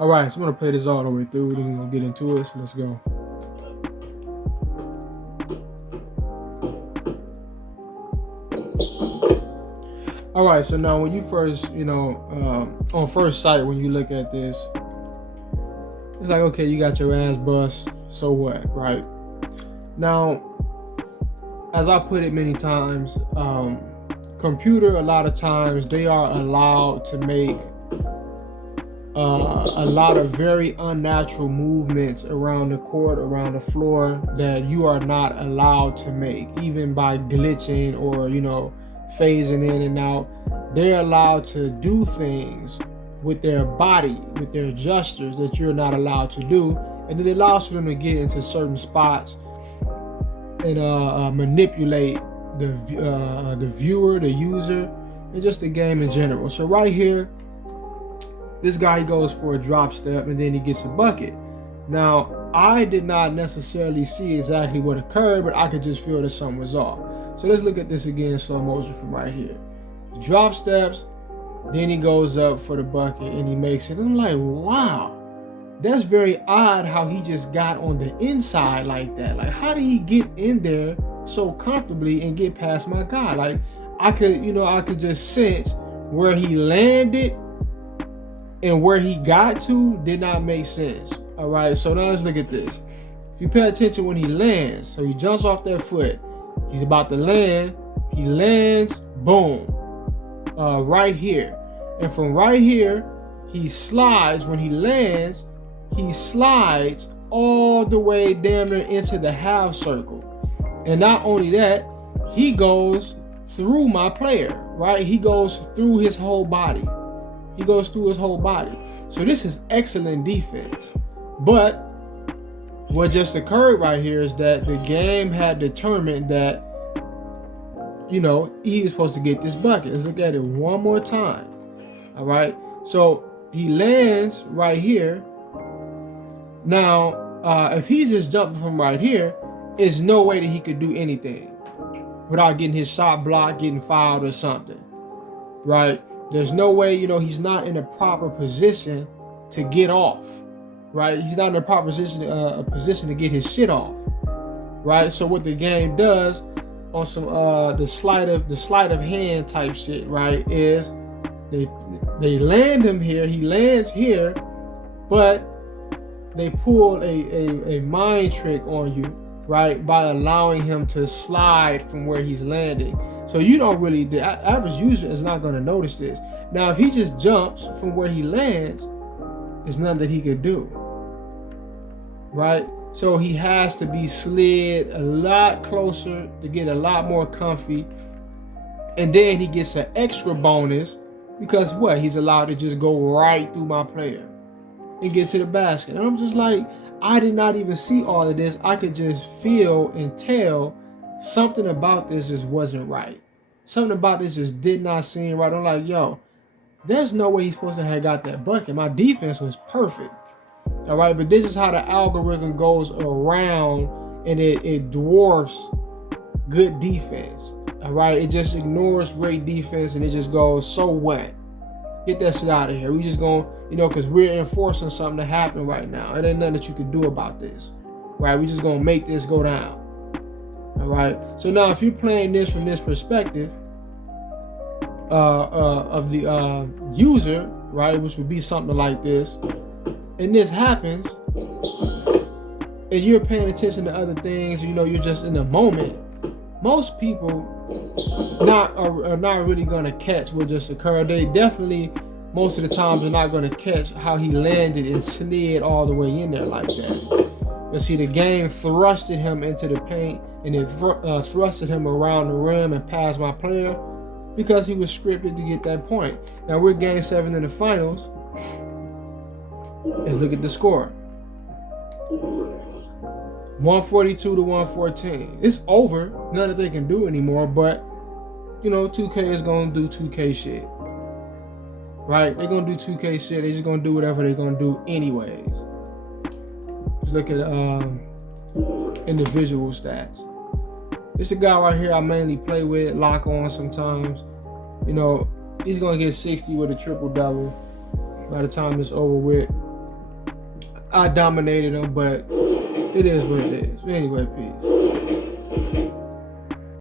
All right, so I'm gonna play this all the way through. Then we're gonna get into it. So let's go. All right, so now when you first, on first sight, when you look at this, it's like, okay, you got your ass bust. So what, right? Now, as I put it many times, computer, a lot of times they are allowed to make a lot of very unnatural movements around the court, around the floor, that you are not allowed to make, even by glitching or phasing in and out. They're allowed to do things with their body, with their gestures, that you're not allowed to do, and it allows for them to get into certain spots and manipulate the viewer, the user, and just the game in general. So right here, this guy goes for a drop step and then he gets a bucket. Now, I did not necessarily see exactly what occurred, but I could just feel that something was off. So let's look at this again in slow motion from right here. He drop steps, then he goes up for the bucket and he makes it. And I'm like, wow, that's very odd how he just got on the inside like that. Like, how did he get in there so comfortably and get past my guy? Like, I could just sense where he landed and where he got to did not make sense. All right, so now let's look at this. If you pay attention when he lands, so he jumps off that foot, he's about to land, he lands, boom, right here. And from right here, he slides. When he lands, he slides all the way down there into the half circle. And not only that, he goes through my player, right? He goes through his whole body. He goes through his whole body. So this is excellent defense. But what just occurred right here is that the game had determined that, he was supposed to get this bucket. Let's look at it one more time. All right. So he lands right here. Now, if he's just jumping from right here, there's no way that he could do anything without getting his shot blocked, getting fouled or something. Right? There's no way, he's not in a proper position to get off, right? He's not in a proper position to get his shit off, right? So what the game does on some the sleight of hand type shit, right, is they land him here, he lands here, but they pull a mind trick on you, right, by allowing him to slide from where he's landing. So you don't really, the average user is not going to notice this. Now, if he just jumps from where he lands, there's nothing that he could do, right? So he has to be slid a lot closer to get a lot more comfy. And then he gets an extra bonus because what? He's allowed to just go right through my player and get to the basket. And I'm just like, I did not even see all of this. I could just feel and tell something about this just wasn't right. Something about this just did not seem right. I'm like, yo, there's no way he's supposed to have got that bucket. My defense was perfect. All right, but this is how the algorithm goes around and it dwarfs good defense. All right, it just ignores great defense and it just goes, so what? Get that shit out of here. We just gonna, because we're enforcing something to happen right now. It ain't nothing that you can do about this. Right? We just gonna make this go down. All right. So now, if you're playing this from this perspective of the user, right, which would be something like this, and this happens, and you're paying attention to other things, you're just in the moment. Most people are not really gonna catch what just occurred. They definitely, most of the time, are not gonna catch how he landed and slid all the way in there like that. But see, the game thrusted him into the paint and it thrusted him around the rim and past my player because he was scripted to get that point. Now we're game 7 in the finals. Let's look at the score. 142 to 114. It's over. Nothing that they can do anymore, but 2K is gonna do 2K shit. Right? They're gonna do 2K shit. They're just gonna do whatever they're gonna do anyways. Let's look at individual stats. It's a guy right here I mainly play with, lock on sometimes. He's gonna get 60 with a triple double by the time it's over with. I dominated them, but it is what it is. Anyway, peace.